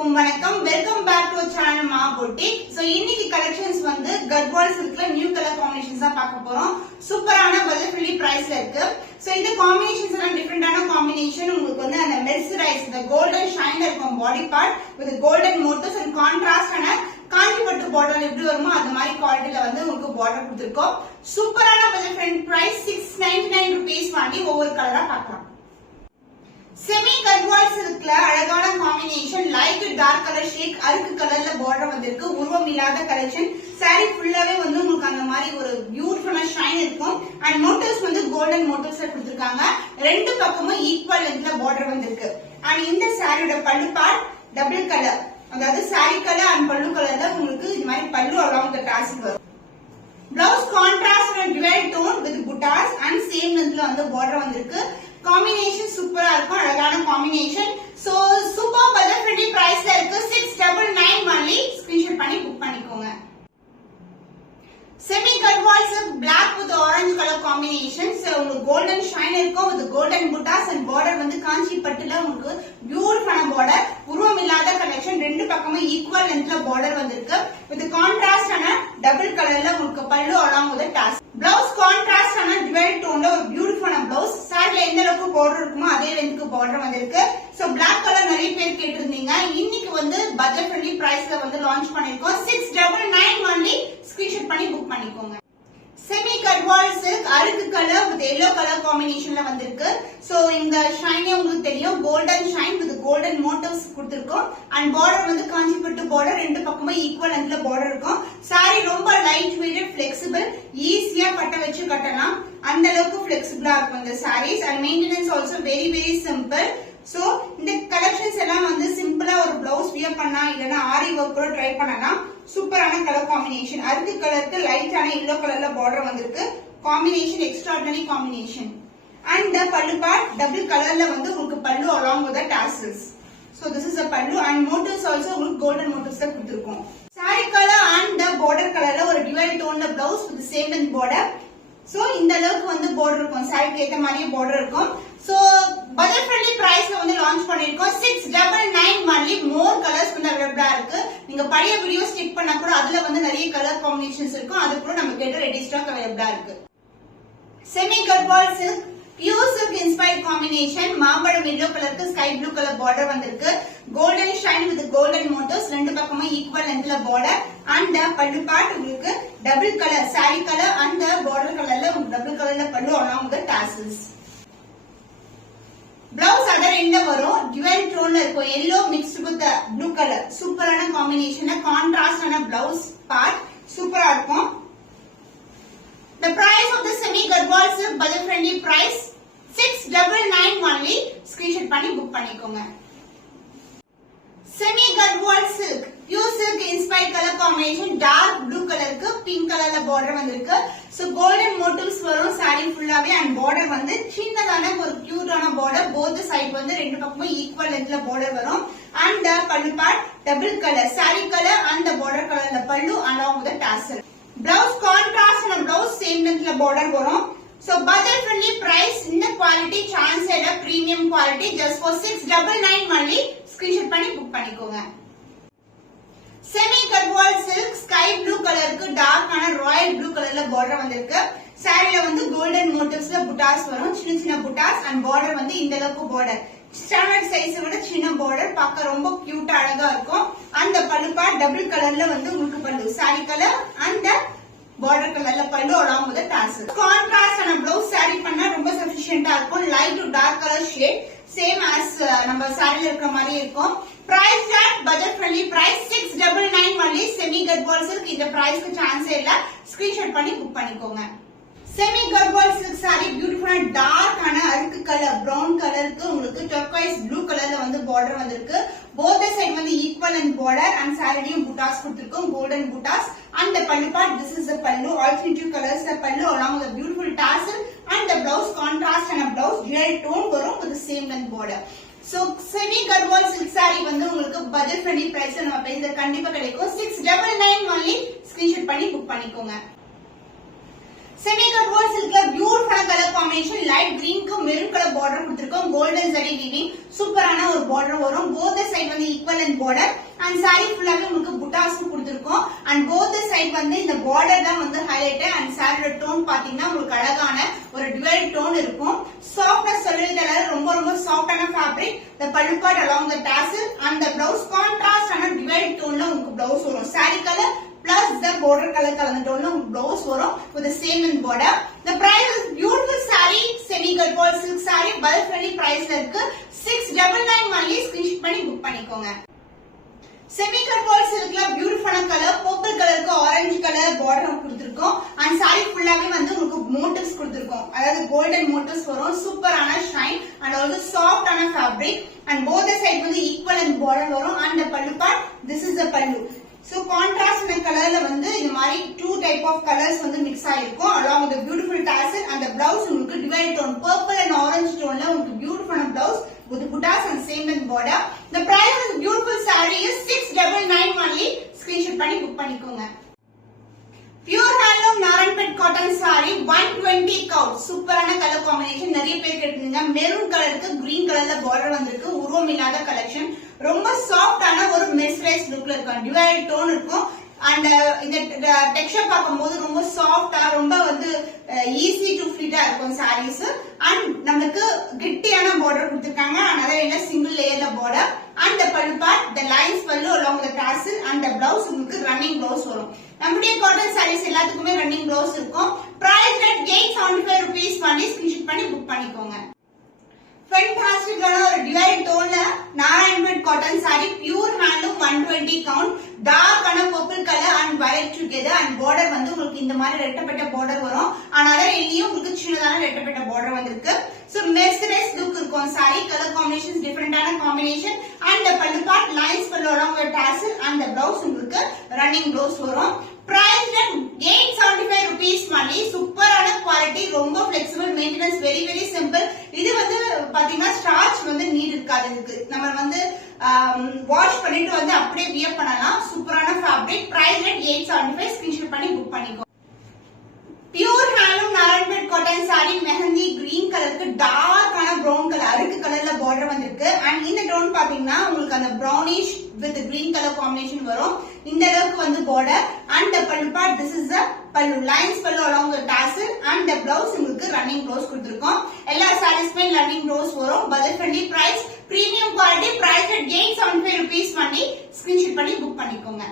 அனைவருக்கும் வணக்கம். Welcome back to channel மா பொட்டிக். சோ இன்னைக்கு கலெக்ஷன்ஸ் வந்து கர்வால் சில்க்ல நியூ கலர் காம்பினேஷன்ஸ் தான் பார்க்க போறோம். சூப்பரான பட்ஜெட் ஃப்ரெண்ட்லி பிரைஸ்ல இருக்கு. சோ இந்த காம்பினேஷன்ஸ் எல்லாம் டிஃபரெண்டான காம்பினேஷன். உங்களுக்கு வந்து அந்த மெர்சரைஸ் இந்த கோல்டன் ஷைன் இருக்கும் body part with golden motifs and கான்ட்ராஸ்டான காஞ்சிபட்டு பார்டர் எப்படி வருமோ அந்த மாதிரி குவாலிட்டில வந்து உங்களுக்கு பார்டர் கொடுத்திருக்கோம். சூப்பரான பட்ஜெட் ஃப்ரெண்ட்லி பிரைஸ் 699 ரூபீஸ் வாங்கி ஒவ்வொரு கலரா பார்க்கலாம். செமி கர்வால் சில்க்ல அழகான காம்பினேஷன் லைட் டார்க் கலர் ஷேக் அருக்கு கலர்ல பார்டர் வந்திருக்கு. உருவம் இல்லாத கலெக்ஷன். சாரி ஃபுல்லாவே வந்து உங்களுக்கு அந்த மாதிரி ஒரு பியூட்டிஃபுல்லான ஷைன் இருக்கும். அண்ட் மோட்டிவ்ஸ் வந்து கோல்டன் மோட்டிவ்ஸ்ல கொடுத்திருக்காங்க. ரெண்டு பக்கமும் ஈக்குவல் லென்த்ல பார்டர் வந்திருக்கு. அண்ட் இந்த சாரியோட பல்லு பார்ட் டபுள் கலர், அதாவது சாரி கலர் அண்ட் பல்லு கலர்ல உங்களுக்கு இந்த மாதிரி பல்லு அலாங் தி டாசில் வரும். Blouse contrast and dual tone with buttas and same lengthல வந்து border வந்திருக்கு. காம்பினேஷன் சூப்பரா இருக்கும். அழகான combination. So super budget friendly பிரைஸ்ல இருக்கு. 699 only. ஸ்கிரீன்ஷாட் பண்ணி புக் பண்ணிக்கோங்க. Semi Gadwal silk black with orange color combination. So உங்களுக்கு கோல்டன் ஷைன் இருக்கும் with golden buttas and border வந்து காஞ்சி பட்டுல உங்களுக்கு பியூட்டிஃபுல்லான border. உருவம் இல்லாத கலெக்ஷன். ரெண்டு பக்கமும் ஈக்குவல் லென்த்ல border வந்திருக்கு. with contrast ஆன டபுள் கலர்ல உங்களுக்கு பல்லு along with the tassel. Blouse contrast ஆன dual tone ஒரு பியூட்டிஃபுல்லான blouse. சாரில எந்த அளவுக்கு border இருக்குமோ அதே லென்த்க்கு border வந்திருக்கு. சோ black color நிறைய பேர் கேட்டிருந்தீங்க. இன்னைக்கு வந்து பட்ஜெட் ஃப்ரெண்ட்லி பிரைஸ்ல வந்து லான்ச் பண்ணிருக்கோம். 699 only. ஸ்கிரீன்ஷாட் பண்ணி புக் பண்ணிக்கோங்க. செமி கர்வால் சில்க் அருக்கு கலர் வித் yellow கலர் காம்பினேஷன்ல வந்திருக்கு. சோ இந்த ஷைனே உங்களுக்கு தெரியும். Golden shine with golden motifs கொடுத்திருக்கோம். அண்ட் பார்டர் வந்து காஞ்சிபட்டு பார்டர். ரெண்டு பக்கமும் ஈக்குவல் லென்த்ல பார்டர் இருக்கும். சாரி ரொம்ப லைட் வெயிட் ஃபிளெக்சிபிள். ஈஸியா பட்ட வச்சு கட்டலாம். அந்த அளவுக்கு ஃபிளெக்சிபிளா இருக்கும் இந்த saris. And maintenance also very very simple. So இந்த கலெக்ஷன்ஸ் எல்லாம் வந்து சிம்பிளா ஒரு பிளவுஸ் வியர் பண்ணா இல்லனா ஆரி ஒர்க் கூட ட்ரை பண்ணலாம். சூப்பரான கலர் காம்பினேஷன். அருக்கு கலருக்கு லைட்டான yellow கலர்ல பார்டர் வந்திருக்கு. Combination extraordinary combination. And the பல்லு பார்ட் டபுள் கலர்ல வந்து உங்களுக்கு பல்லு along with the tassels. So this is a pallu and motifs also உங்களுக்கு golden motifs தான் கொடுத்திருக்கோம். saree color and the border colorல ஒரு dual tone blouse with the same length border. So இந்த அளவுக்கு வந்து border இருக்கும். சாரிக்கு ஏத்த மாதிரியே border இருக்கும். So budget friendly priceல வந்து லான்ச் பண்ணிருக்கோம். 699 only. more colors வந்து அவைலபிளா இருக்கு. நீங்க பழைய வீடியோஸ் செக் பண்ணா கூட அதுல வந்து நிறைய கலர் காம்பினேஷன்ஸ் இருக்கும். அது கூட நம்ம கிட்ட ரெடி ஸ்டாக் அவைலபிளா இருக்கு. Semi Gadwal silk pure silk inspired combination. மாம்பழம் yellow கலருக்கு ஸ்கை ப்ளூ கலர் பார்டர் வந்திருக்கு. Golden shine with golden motifs. ரெண்டு பக்கமும் ஈக்குவல் லென்த்ல பார்டர். அண்ட் பல்லு பார்ட் உங்களுக்கு double colour sari colour and border கலர்ல உங்களுக்கு டபுள் கலர்ல pallu along with the tassels. Blouse other எண்ட்ல வரும். dual tone இருக்கும். yellow mixed with blue color. சூப்பரான காம்பினேஷன். கான்ட்ராஸ்டான பிளவுஸ் பார்ட் சூப்பரா இருக்கும். The price of the semi garval silk budget friendly price 699 only. Screenshot பண்ணி புக் பண்ணிக்கோங்க. Semi Gadwal silk pure silk inspired colour combination. Dark blue கலருக்கு pink கலர்ல border வந்திருக்கு. So golden motifs வரும் சாரி ஃபுல்லாவே. அண்ட் பார்டர் வந்து சின்னதான ஒரு கியூட்டான பார்டர். போத் சைடு வந்து ரெண்டு பக்கமும் ஈக்குவல் லென்த்ல பார்டர் வரும். And pallu part double colour sari colour and border கலர்ல pallu along with the tassel. Blouse contrast and blouse same lengthல border வரும். So budget friendly price இந்த quality chance இல்ல premium quality just for 699 only. Screenshot பண்ணி book பண்ணிக்கோங்க. Semi Gadwal silk sky blue கலருக்கு dark ஆன Royal blue கலர்ல border வந்திருக்கு. சாரில வந்து கோல்டன் மோட்டிவ்ஸ்ல புட்டாஸ் வரும். சின்ன சின்ன புட்டாஸ் அண்ட் பார்டர் வந்து இந்த அளவுக்கு பார்டர். ஸ்டாண்டர்ட் சைஸ் விட சின்ன பார்டர். பார்க்க ரொம்ப கியூட்டா அழகா இருக்கும். அந்த பல்லு பார்ட் டபுள் கலர்ல வந்து உங்களுக்கு பல்லு சாரி கலர் அந்த பார்டர் கலர்ல pallu along with the tassel. Contrast ஆன பிளவுஸ் சாரி பண்ணா ரொம்ப சஃபிஷியன்ட்டா இருக்கும். Light to dark colour shade same as நம்ம சாரில இருக்கிற மாதிரி இருக்கும். Price chart budget friendly price 699 only. Semi Gadwal silk இந்த பிரைஸ்க்கு சான்ஸே இல்ல. ஸ்கிரீன்ஷாட் பண்ணி புக் பண்ணிக்கோங்க. செமி கர்வால் சில்க் சாரி பியூட்டிஃபுல்லான டார்க் ஆன அருக்கு கலர் பிரவுன் கலருக்கு உங்களுக்கு டர்க்வைஸ் ப்ளூ கலர்ல வந்து பார்டர் வந்திருக்கு. போத் சைடு வந்து ஈக்குவல் அண்ட் பார்டர் அண்ட் சாரிலையும் புட்டாஸ் கொடுத்திருக்கோம். Golden buttas and the pallu part. This is the pallu. Alternative colors the pallu along with a beautiful tassel and the blouse contrast and a blouse dual tone வரும் with the same length border. So semi garval silk saree வந்து உங்களுக்கு budget friendly price நம்ம பேசுறது கண்டிப்பா கிடைக்கும். 699 only. Screenshot பண்ணி book பண்ணிக்கோங்க. Semi cut சில்க்ல பியூட்டிஃபுல்லான கலர் காம்பினேஷன் லைட் கிரீனுக்கு மெரூன் கலர் பார்டர் கொடுத்திருக்கோம். கோல்டன் ஜரி வீவிங் சூப்பரான ஒரு பார்டர் வரும். போத் சைடு வந்து ஈக்குவலன்ட் பார்டர் அண்ட் சாரி ஃபுல்லாவே உங்களுக்கு புட்டாஸ் கொடுத்திருக்கோம். அண்ட் போத் சைடு வந்து இந்த பார்டர் தான் வந்து ஹைலைட். அண்ட் சாரியோட டோன் பாத்தீங்கன்னா உங்களுக்கு அழகான ஒரு டுவெல் டோன் இருக்கும். சாஃப்ட்னஸ் சொல்லிட்டு ரொம்ப ரொம்ப சாஃப்டான fabric. the pallu part along the tassel and the blouse contrast ஆன டுவெல் டோன்ல உங்களுக்கு blouse வரும். Sorry colour plus the border color கலந்த டோன்ல blouse வரும் with the same in border. The price is beautiful saree, semi gurpal silk saree, bulk friendly priceல இருக்கு. 699 only. screenshot பண்ணி book பண்ணிக்கோங்க. Semi cut சில்க்ல பியூட்டிஃபுல்லான கலர் பர்பிள் கலருக்கு orange colour border கொடுத்திருக்கோம். And sari ஃபுல்லாவே வந்து உங்களுக்கு மோட்டிவ்ஸ் கொடுத்திருக்கோம். அதாவது கோல்டன் மோட்டிவ்ஸ் வரும். சூப்பரான ஷைன் அண்ட் ஆல்சோ சாஃப்டான ஃபேப்ரிக். அண்ட் போத் சைடு வந்து ஈக்குவலன்ட் பார்டர் வரும். And pallu part this is the பல்லு. சோ கான்ட்ராஸ்ட் கலர்ல வந்து இந்த மாதிரி டூ டைப் ஆஃப் கலர்ஸ் வந்து மிக்ஸ் ஆயிருக்கும். along with the beautiful tassel and the blouse உங்களுக்கு divide tone purple and orange டோன்ல உங்களுக்கு பியூட்டிஃபுல்லான blouse with buttas and same with border. The price of the beautiful saree is 699 only. screenshot பண்ணி book பண்ணிக்கோங்க. Pure handloom Narayanpet cotton saree 120 count. சூப்பரான colour combination. நிறைய பேர் கேட்டிருந்தீங்க. மெரூன் கலருக்கு கிரீன் கலர்ல பார்டர் வந்திருக்கு. உருவம் இல்லாத கலெக்ஷன். ரொம்ப சாஃப்டான ஒரு மெஸ்ரைஸ் லுக்ல இருக்கும். டிவைட் டோன் இருக்கும். அண்ட் இந்த டெக்ஸ்சர் பார்க்கும்போது ரொம்ப சாஃப்டா ரொம்ப வந்து ஈஸி டு ஃபிட்டா இருக்கும் சாரீஸ். அண்ட் நமக்கு கெட்டியான பார்டர் கொடுத்திருக்காங்க. அதனால என்ன single லேயர்ல border. And pallu part the lines பல்லு along the tassel and the blouse உங்களுக்கு ரன்னிங் blouse வரும். நம்முடைய காட்டன் சாரீஸ் எல்லாத்துக்குமே ரன்னிங் blouse இருக்கும். பிரைஸ் at 875 rupees பண்ணி ஸ்கிரீன்ஷாட் பண்ணி புக் பண்ணிக்கோங்க. ஃபேண்டாஸ்டிக்கான ஒரு டிவைட் டோன்ல Narayanpet cotton sari pure handloom 120 count. டார்க்கான purple colour and violet together. And border வந்து உங்களுக்கு இந்த மாதிரி ரெட்டப்பட்ட பார்டர் வரும். அதனால எல்லையும் உங்களுக்கு சின்னதான ரெட்டப்பட்ட பார்டர் வந்திருக்கு. சோ மெஸ்ரைஸ் லுக் இருக்கும். சாரி கலர் காம்பினேஷன்ஸ் டிஃபரெண்டான combination. And pallu part lines pallu along with tassel and the blouse உங்களுக்கு ரன்னிங் blouse வரும். price at 875 rupees only. சூப்பரான குவாலிட்டி. ரொம்ப flexible, maintenance very very simple. இது வந்து பாத்தீங்கன்னா ஸ்டார்ச் வந்து நீட் இருக்காது. இதுக்கு நம்ம வந்து வாஷ் பண்ணிட்டு வந்து அப்படியே வியர் பண்ணலாம். சூப்பரான ஃபேப்ரிக். Price at 875. ஸ்கிரீன்ஷாட் பண்ணி புக் பண்ணிக்கோ. Pure handloom Narayanpet cotton sari mehndi green கலருக்கு டார்க்கான பிரவுன் கலர் அருக்கு கலர்ல பார்டர் வந்திருக்கு. அண்ட் இந்த டோன் பாத்தீங்கன்னா உங்களுக்கு அந்த brownish with green colour combination வரும். இந்த அளவுக்கு வந்து border. And pallu part this is the பல்லு. Lines pallu along with tassel and the blouse உங்களுக்கு ரன்னிங் blouse கொடுத்திருக்கோம். எல்லா சாரீஸ்மே ரன்னிங் blouse வரும். Budget friendly price, premium quality. Price at 875 rupees பண்ணி ஸ்கிரீன்ஷாட் பண்ணி புக் பண்ணிக்கோங்க.